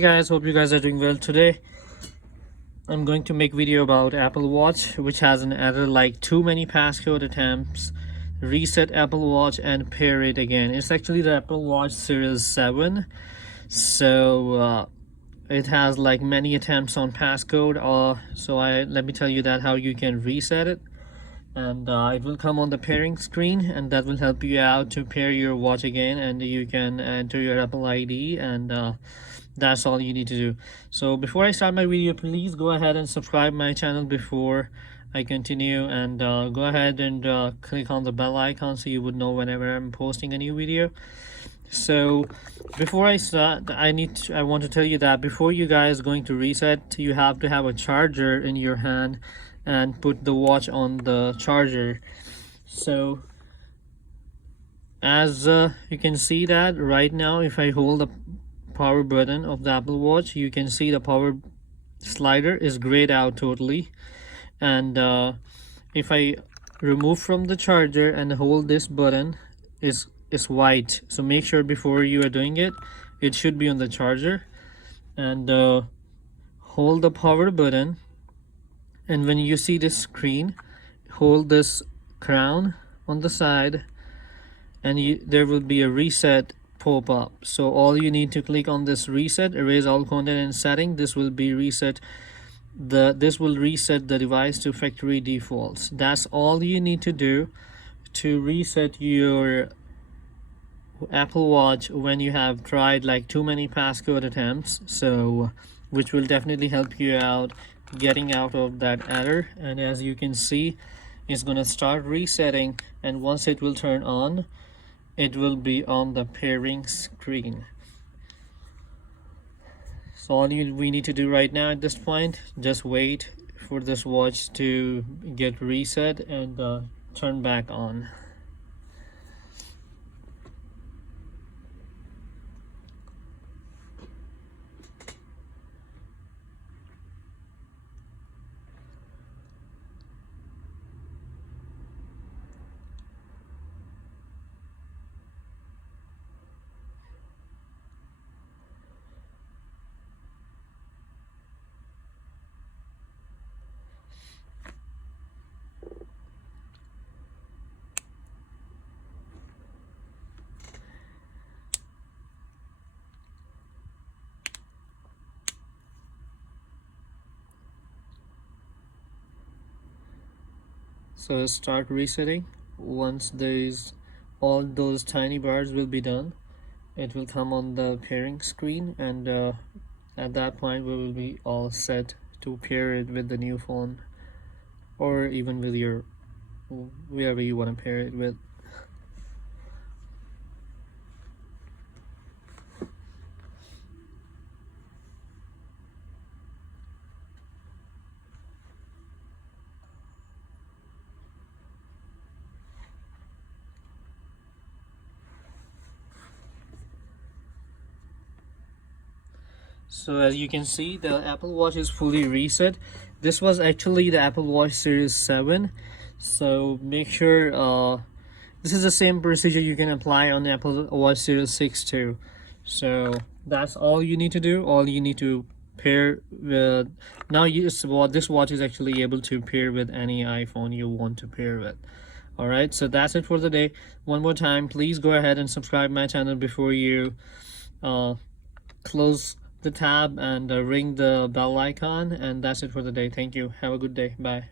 Hey guys, hope you guys are doing well. Today I'm going to make video about Apple Watch, which has an error like too many passcode attempts. Reset Apple Watch and pair it again. It's actually the Apple Watch Series 7. So it has like many attempts on passcode. Let me tell you that how you can reset it. And it will come on the pairing screen, and that will help you out to pair your watch again, and you can enter your Apple ID, and that's all you need to do. So before I start my video, please go ahead and subscribe my channel before I continue, and go ahead and click on the bell icon so you would know whenever I'm posting a new video. So before I start, I want to tell you that before you guys going to reset, you have to have a charger in your hand and put the watch on the charger. So as you can see that right now, if I hold the power button of the Apple Watch, you can see the power slider is grayed out totally. And if I remove from the charger and hold this button, is white. So make sure before you are doing it, it should be on the charger. And hold the power button, and when you see this screen, hold this crown on the side, and there will be a reset pop-up. So all you need to click on this reset, erase all content and setting. This will be reset this will reset the device to factory defaults. That's all you need to do to reset your Apple Watch when you have tried like too many passcode attempts. So which will definitely help you out getting out of that error. And as you can see, it's gonna start resetting, and once it will turn on, it will be on the pairing screen. So all we need to do right now at this point, just wait for this watch to get reset and turn back on. So start resetting. Once all those tiny bars will be done, it will come on the pairing screen, and at that point we will be all set to pair it with the new phone, or even with your wherever you want to pair it with. So as you can see, the Apple Watch is fully reset. This was actually the Apple Watch Series 7. So make sure this is the same procedure you can apply on the Apple Watch Series 6 too. So that's all you need to do. All you need to pair with this watch is actually able to pair with any iPhone you want to pair with. Alright, so that's it for the day. One more time, please go ahead and subscribe my channel before you close the tab and ring the bell icon. And that's it for the day. Thank you. Have a good day. Bye.